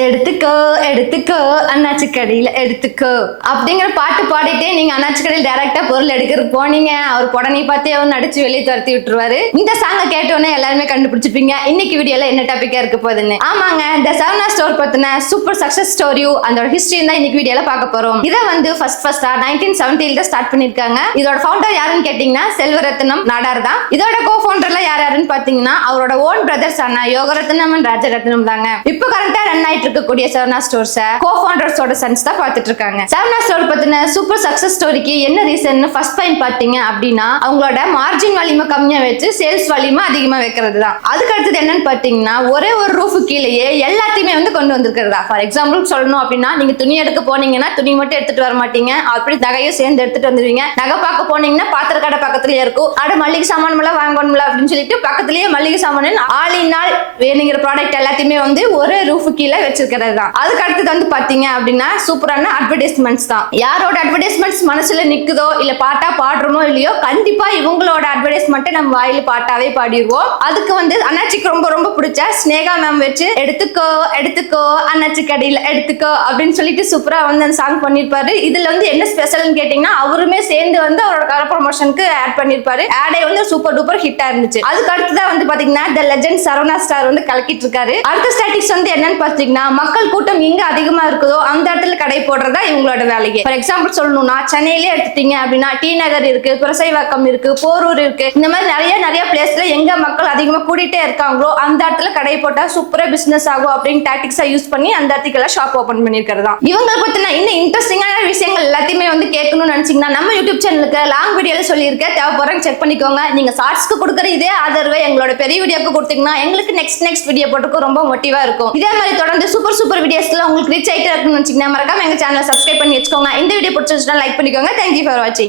எடுத்துக்கோ எடுத்துக்கோ அண்ணாச்சி கடையில எடுத்துக்கோ அப்படிங்கிற பாட்டு பாடிட்டே நீங்க அண்ணாச்சி கடையில் டைரக்டா பொருள் எடுக்கிறதுக்கு போனீங்க. அவர் உடனே பார்த்தே அவர் நடிச்சு வெளியே துரத்தி விட்டுருவாரு. இந்த சாங்க கேட்டோன்னே எல்லாருமே கண்டுபிடிச்சிருப்பீங்க இன்னைக்கு வீடியோல என்ன டாபிக்கா இருக்க போகுதுன்னு. ஆமாங்க, இந்த சரவணா ஸ்டோர் பத்தின சூப்பர் சக்சஸ் ஸ்டோரியும் அதோட ஹிஸ்டரி தான் இன்னைக்கு வீடியோல பார்க்க போறோம். இதை வந்து ஃபர்ஸ்டா 1970 தான் ஸ்டார்ட் பண்ணிருக்காங்க. இதோட ஃபவுண்டர் யாருன்னு கேட்டீங்கன்னா செல்வரத்னம் நாடார் தான். இதோட கோ ஃபவுண்டர்ல யாருன்னு பாத்தீங்கன்னா அவரோட ஓன் பிரதர்ஸ் ஆன யோகரத்னம் அண்ட் ராஜரத்னம் தாங்க. இப்போ கரெக்டா ரன் ஆயிட்டு இருக்கக்கூடிய சரவணா ஸ்டோர்ஸ் கோ-ஃபவுண்டர்ஸோட சன்ஸ் தான் பார்த்துட்டு இருக்காங்க. சரவணா ஸ்டோர் பத்தின சூப்பர் சக்சஸ் ஸ்டோரிக்கு என்ன ரீசன் ஃபர்ஸ்ட் பாயிண்ட் பாத்தீங்க அப்படின்னா அவங்களோட மார்ஜின் வால்யூமை கம்மியா வச்சு சேல்ஸ் வால்யூமை அதிகமா வைக்கிறது தான். அதுக்கு அடுத்தது என்னன்னு பாத்தீங்கன்னா ஒரே ஒரு ரூஃபு கீழேயே எல்லாத்தையுமே வந்து கொண்டு வந்திருக்கிறதா. ஃபார் எக்ஸாம்பிள் சொல்லணும் அப்படின்னா நீங்க துணி எடுக்க போனீங்கன்னா துணி மட்டும் எடுத்துட்டு வர மாட்டீங்க, அப்படி நகையும் சேர்ந்து எடுத்துட்டு வந்துருவீங்க. நகை பார்க்க போனீங்கன்னா பாத்திர கடை பக்கத்துலயே இருக்கும். அட மல்லிகை சாமான் எல்லாம் வாங்கணும்ல அப்படின்னு சொல்லிட்டு பக்கத்துலயே மல்லிகை சாமான் ஆளினால் வேணுங்கிற ப்ராடக்ட் எல்லாத்தையுமே வந்து ஒரே ரூஃபு கீழே வச்சிருக்கிறது தான். அதுக்கு அடுத்தது வந்து பாத்தீங்க அப்படின்னா சூப்பரான அட்வர்டைஸ்மெண்ட்ஸ் தான். யாரோட அட்வர்டைஸ்மெண்ட்ஸ் மனசுல நிக்குதோ இல்ல பாட்டா பாடுறோமோ இல்லையோ கண்டிப்பா இவங்களோட அட்வர்டைஸ்மெண்ட் நம்ம வாயில பாட்டாவே பாடிடுவோம். அதுக்கு வந்து அண்ணாச்சிக்கு ரொம்ப ரொம்ப பிடிச்ச ஸ்னேகா மேம் வச்சு எடுத்துக்கோ எடுத்துக்கோ அண்ணாச்சி கடையில எடுத்துக்கோ அப்படின்னு சொல்லிட்டு சூப்பரா வந்து அந்த சாங் பண்ணிருப்பாரு. இதுல வந்து என்ன ஸ்பெஷல்னு கேட்டீங்கன்னா அவருமே சேர்ந்து வந்து அவரோட கலர் ப்ரமோஷனுக்கு ஆட் பண்ணிருப்பாரு. ஆடே வந்து சூப்பர் டூப்பர் ஹிட்டா இருந்துச்சு. அதுக்கு அடுத்ததான் வந்து பாத்தீங்கன்னா தி லெஜெண்ட் சரவணா ஸ்டார் வந்து கலக்கிட்டு இருக்காரு. அடுத்த ஸ்டாட்டிக்ஸ் வந்து என்னன்னு பாத்தீங்கன்னா மக்கள் கூட்டம் எங்க அதிகமா இருக்குதோ அந்த இடத்துல கடை போடுறதா இவங்களோட வேலையே. ஃபார் எக்ஸாம்பிள் சொல்லணும்னா சென்னையிலே எடுத்துட்டீங்க அப்படின்னா டி நகர் இருக்கு, புரசைவாக்கம் இருக்கு, போரூர் இருக்கு. இந்த மாதிரி நிறைய பிளேஸ்ல எங்க மக்கள் அதிகமா கூட்டிட்டே இருக்காங்களோ அந்த இடத்துல கடை போட்டா சூப்பரா பிசினஸ் ஆகும் அப்படின்னு டாக்டிக்ஸா யூஸ் பண்ணி அந்த இடத்துக்கு சஷாப் ஓபன் பண்ணிருக்கிறது தான். இவங்க பத்தின இன்னும் இன்ட்ரெஸ்டிங்கான விஷயங்கள் எல்லாத்தையுமே வந்து கேட்கணும்னு நினைச்சீங்கன்னா நம்ம யூடியூப் சேனலுக்கு லாங் வீடியோல சொல்லியிருக்கேன், தேவைப்படுறாங்க செக் பண்ணிக்கோங்க. நீங்க ஷார்ட்ஸ்க்கு கொடுக்குற இதே ஆதரவை எங்களோட பெரிய வீடியோக்கு கொடுத்தீங்கன்னா எங்களுக்கு நெக்ஸ்ட் வீடியோ போட்டுக்கு ரொம்ப மோட்டிவா இருக்கும். இதே மாதிரி தொடர்ந்து சூப்பர் வீடியோஸ்ல உங்களுக்கு ரீச் ஆயிட்டு இருக்குன்னு நினைச்சீங்கன்னா மறக்காம எங்க சேனலை சப்ஸ்கிரைப் பண்ணி வச்சுக்கோங்க. இந்த வீடியோ பிடிச்சிருந்தா லைக் பண்ணிக்கோங்க. தேங்க்யூ ஃபார் வாட்சிங்.